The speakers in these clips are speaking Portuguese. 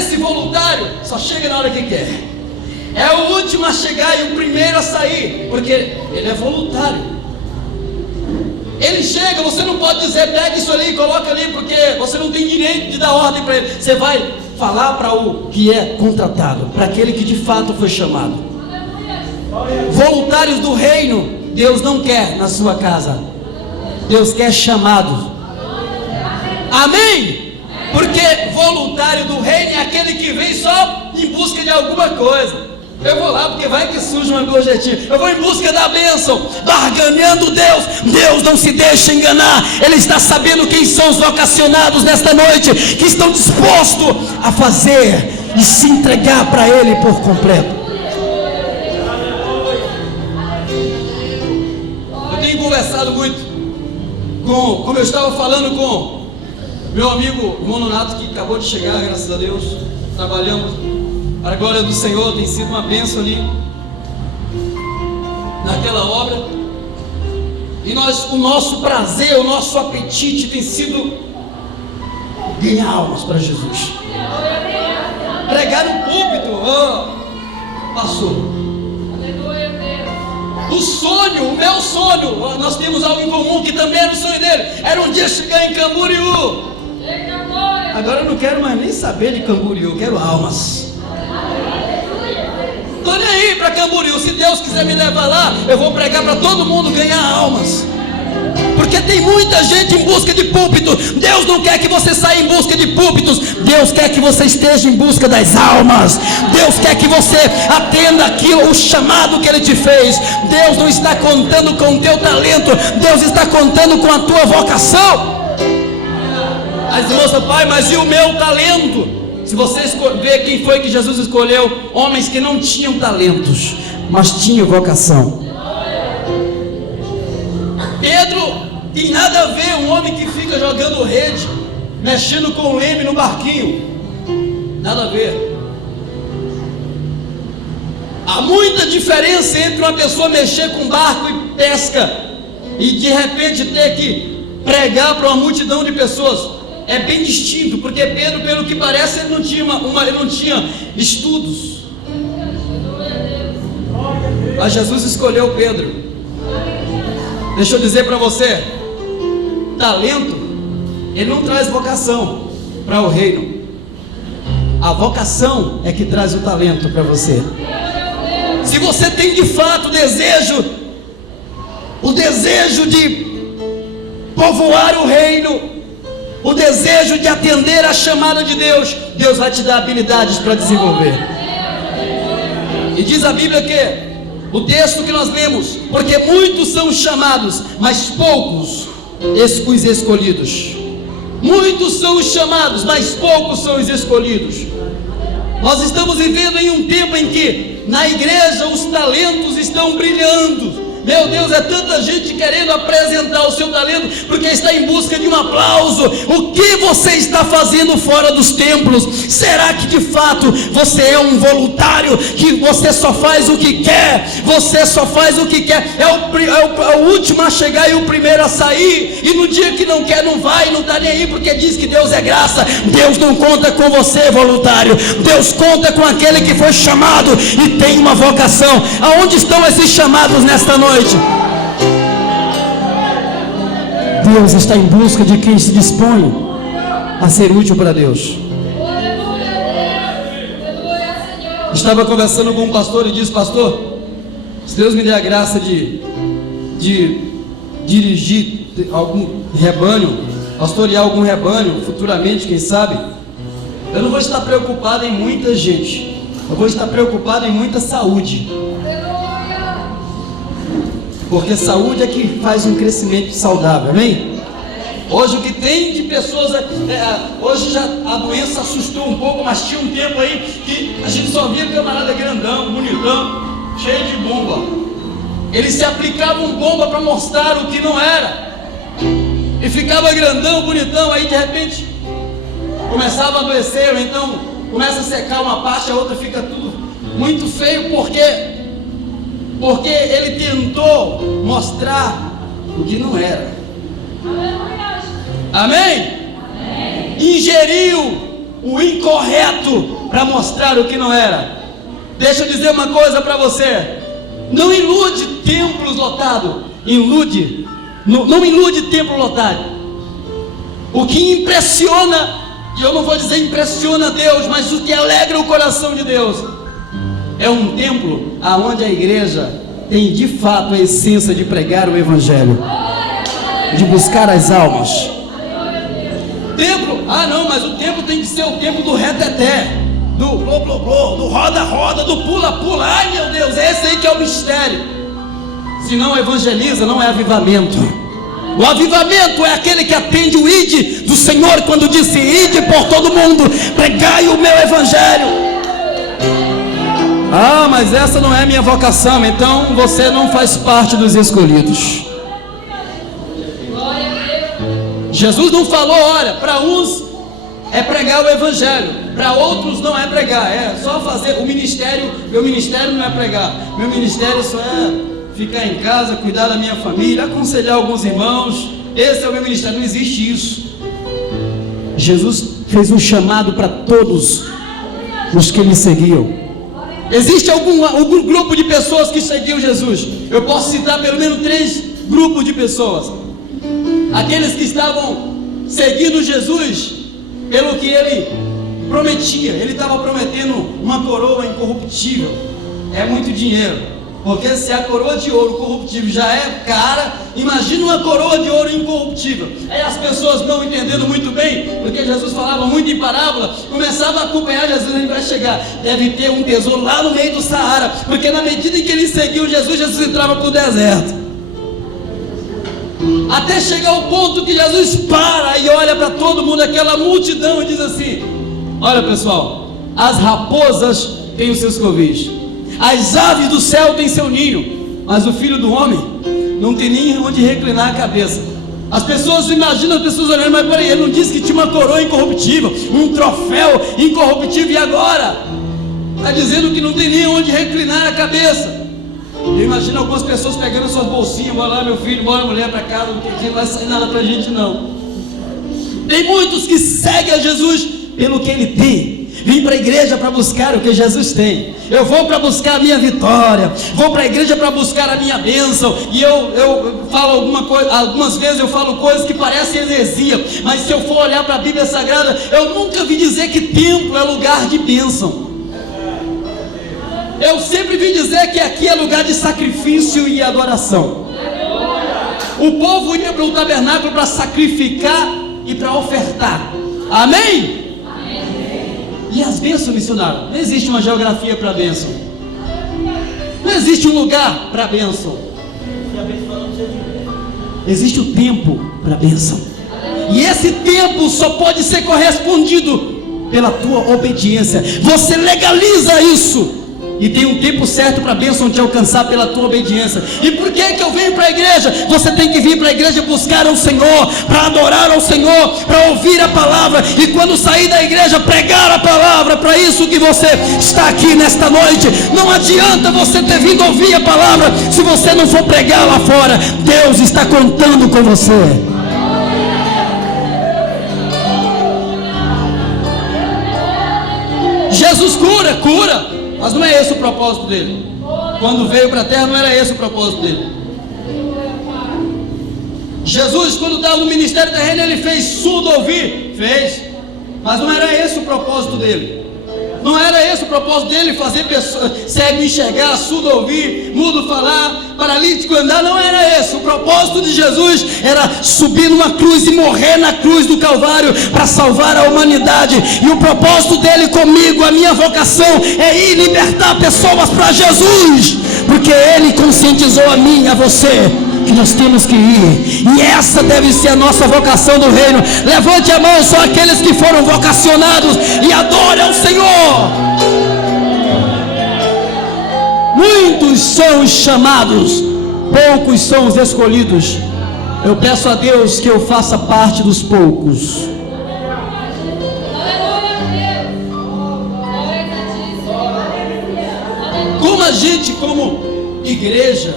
esse voluntário só chega na hora que quer. É o último a chegar e o primeiro a sair, porque ele é voluntário. Ele chega, você não pode dizer, pega isso ali e coloca ali, porque você não tem direito de dar ordem para ele. Você vai falar para o que é contratado, para aquele que de fato foi chamado. Voluntários do reino, Deus não quer na sua casa. Deus quer chamados. Amém? Porque voluntário do reino é aquele que vem só em busca de alguma coisa. Eu vou lá porque vai que surge um objetivo. Eu vou em busca da bênção, barganhando Deus. Deus não se deixa enganar. Ele está sabendo quem são os vocacionados nesta noite, que estão dispostos a fazer e se entregar para Ele por completo. Eu tenho conversado muito como eu estava falando com meu amigo Mononato, que acabou de chegar, graças a Deus. Trabalhamos para a glória do Senhor, tem sido uma bênção ali naquela obra. E o nosso prazer, o nosso apetite tem sido ganhar almas para Jesus. Pregar no púlpito, passou. O sonho, o meu sonho, nós temos algo em comum que também era o sonho dele, era um dia chegar em Camboriú. Agora eu não quero mais nem saber de Camboriú, eu quero almas. Estou nem aí para Camboriú. Se Deus quiser me levar lá, eu vou pregar para todo mundo ganhar almas. Porque tem muita gente em busca de púlpito. Deus não quer que você saia em busca de púlpitos. Deus quer que você esteja em busca das almas. Deus quer que você atenda aquilo, o chamado que Ele te fez. Deus não está contando com o teu talento. Deus está contando com a tua vocação. As irmãs falam, pai, mas e o meu talento? Se você ver quem foi que Jesus escolheu, homens que não tinham talentos, mas tinham vocação. Pedro tem nada a ver, um homem que fica jogando rede, mexendo com o leme no barquinho, nada a ver. Há muita diferença entre uma pessoa mexer com barco e pesca, e de repente ter que pregar para uma multidão de pessoas. É bem distinto, porque Pedro, pelo que parece, ele não tinha estudos. Mas Jesus escolheu Pedro. Deixa eu dizer para você, talento, ele não traz vocação para o reino. A vocação é que traz o talento para você. Se você tem de fato o desejo de povoar o reino, o desejo de atender a chamada de Deus, Deus vai te dar habilidades para desenvolver. E diz a Bíblia que, o texto que nós lemos, porque muitos são chamados, mas poucos os escolhidos. Muitos são os chamados, mas poucos são os escolhidos. Nós estamos vivendo em um tempo em que na igreja os talentos estão brilhando. Meu Deus, é tanta gente querendo apresentar o seu talento, porque está em busca de um aplauso. O que você está fazendo fora dos templos? Será que de fato você é um voluntário, que você só faz o que quer? Você só faz o que quer, é o último a chegar e o primeiro a sair, e no dia que não quer não vai, não está nem aí, porque diz que Deus é graça. Deus não conta com você, voluntário. Deus conta com aquele que foi chamado e tem uma vocação. Aonde estão esses chamados nesta noite? Deus está em busca de quem se dispõe a ser útil para Deus. Estava conversando com um pastor e disse: pastor, se Deus me der a graça de dirigir algum rebanho, pastorear algum rebanho futuramente, quem sabe, eu não vou estar preocupado em muita gente, eu vou estar preocupado em muita saúde. Porque saúde é que faz um crescimento saudável, amém? Hoje o que tem de pessoas, hoje já a doença assustou um pouco, mas tinha um tempo aí que a gente só via camarada grandão, bonitão, cheio de bomba. Eles se aplicavam bomba para mostrar o que não era, e ficava grandão, bonitão, aí de repente começava a adoecer, ou então começa a secar uma parte, a outra fica tudo muito feio, porque ele tentou mostrar o que não era. Amém? Ingeriu o incorreto para mostrar o que não era. Deixa eu dizer uma coisa para você: não ilude templos lotados, não ilude templo lotado. O que impressiona, e eu não vou dizer impressiona Deus, mas o que alegra o coração de Deus, é um templo aonde a igreja tem de fato a essência de pregar o evangelho, de buscar as almas. Templo, não, mas o templo tem que ser o templo do reteté, do blô blô blô, do roda roda, do pula pula. Ai meu Deus, esse aí que é o mistério. Se não evangeliza, não é avivamento. O avivamento é aquele que atende o ide do Senhor, quando disse: ide por todo mundo, pregai o meu evangelho. Mas essa não é a minha vocação. Então você não faz parte dos escolhidos. Jesus não falou: olha, para uns é pregar o evangelho, para outros não é pregar, é só fazer o ministério. Meu ministério não é pregar, meu ministério só é ficar em casa, cuidar da minha família, aconselhar alguns irmãos. Esse é o meu ministério. Não existe isso. Jesus fez um chamado para todos os que lhe seguiam. Existe algum grupo de pessoas que seguiam Jesus? Eu posso citar pelo menos 3 grupos de pessoas. Aqueles que estavam seguindo Jesus pelo que ele prometia. Ele estava prometendo uma coroa incorruptível. É muito dinheiro. Porque se a coroa de ouro corruptível já é cara, imagina uma coroa de ouro incorruptível. Aí as pessoas não entendendo muito bem, porque Jesus falava muito em parábola, começavam a acompanhar Jesus. Ele vai chegar, deve ter um tesouro lá no meio do Saara, porque na medida em que ele seguiu Jesus, Jesus entrava para o deserto. Até chegar ao ponto que Jesus para e olha para todo mundo, aquela multidão, e diz assim: olha pessoal, as raposas têm os seus covis, as aves do céu têm seu ninho, mas o Filho do Homem não tem nem onde reclinar a cabeça. As pessoas imaginam, as pessoas olhando: mas peraí, ele não disse que tinha uma coroa incorruptível, um troféu incorruptível, e agora está dizendo que não tem nem onde reclinar a cabeça? Eu imagino algumas pessoas pegando suas bolsinhas: bora lá meu filho, bora mulher para casa, porque aqui não vai sair nada para a gente não. Tem muitos que seguem a Jesus pelo que ele tem. Vim para a igreja para buscar o que Jesus tem. Eu vou para buscar a minha vitória, vou para a igreja para buscar a minha bênção. E eu falo alguma coisa, algumas vezes eu falo coisas que parecem heresia, mas se eu for olhar para a Bíblia Sagrada, eu nunca vi dizer que templo é lugar de bênção. Eu sempre vi dizer que aqui é lugar de sacrifício e adoração. O povo ia para o tabernáculo para sacrificar e para ofertar. Amém? E as bênçãos, missionário? Não existe uma geografia para a bênção. Não existe um lugar para a bênção. Existe o tempo para a bênção. E esse tempo só pode ser correspondido pela tua obediência. Você legaliza isso. E tem um tempo certo para a bênção te alcançar pela tua obediência. E por que eu venho para a igreja? Você tem que vir para a igreja buscar ao Senhor, para adorar ao Senhor, para ouvir a palavra. E quando sair da igreja, pregar a palavra. Para isso que você está aqui nesta noite. Não adianta você ter vindo ouvir a palavra se você não for pregar lá fora. Deus está contando com você. Jesus cura. Mas não é esse o propósito dele. Quando veio para a terra, não era esse o propósito dele. Jesus, quando estava no ministério terreno, ele fez surdo ouvir. Fez. Mas não era esse o propósito dele. Não era esse o propósito dele, fazer pessoas, cego enxergar, surdo ouvir, mudo falar, paralítico andar. Não era esse. O propósito de Jesus era subir numa cruz e morrer na cruz do Calvário para salvar a humanidade. E o propósito dele comigo, a minha vocação, é ir libertar pessoas para Jesus, porque ele conscientizou a mim e a você que nós temos que ir. E essa deve ser a nossa vocação do reino. Levante a mão só aqueles que foram vocacionados e adore ao Senhor. Muitos são os chamados, poucos são os escolhidos. Eu peço a Deus que eu faça parte dos poucos. Como a gente, como igreja,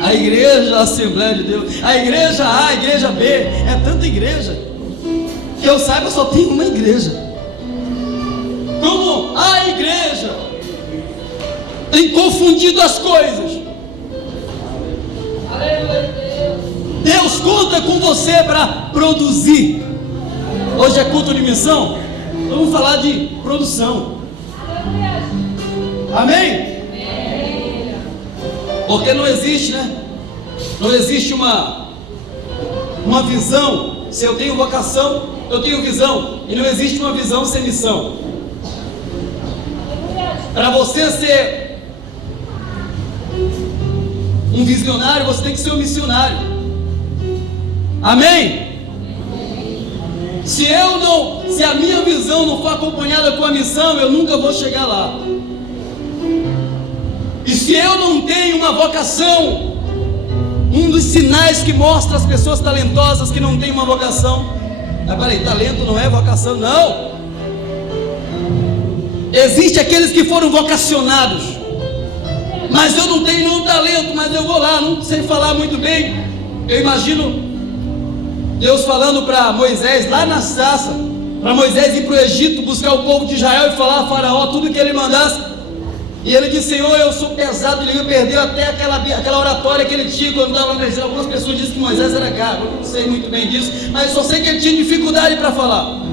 a igreja, a Assembleia de Deus, a igreja A, a igreja B, é tanta igreja que Que eu saiba, só tem uma igreja. Como a igreja tem confundido as coisas. Deus conta com você para produzir. Hoje é culto de missão. Vamos falar de produção. Amém? Porque não existe, né? Não existe uma visão. Se eu tenho vocação, eu tenho visão. E não existe uma visão sem missão. Para você ser um visionário, você tem que ser um missionário. Amém? Se a minha visão não for acompanhada com a missão, eu nunca vou chegar lá. E se eu não tenho uma vocação, um dos sinais que mostra as pessoas talentosas que não têm uma vocação. Mas peraí, talento não é vocação, não. Existe aqueles que foram vocacionados. Mas eu não tenho nenhum talento, mas eu vou lá, não sei falar muito bem. Eu imagino Deus falando para Moisés lá na sarça, para Moisés ir para o Egito buscar o povo de Israel e falar a Faraó tudo que ele mandasse. E ele disse: Senhor, eu sou pesado. Ele perdeu até aquela oratória que ele tinha quando estava no Egito. Algumas pessoas dizem que Moisés era gago, eu não sei muito bem disso, mas só sei que ele tinha dificuldade para falar.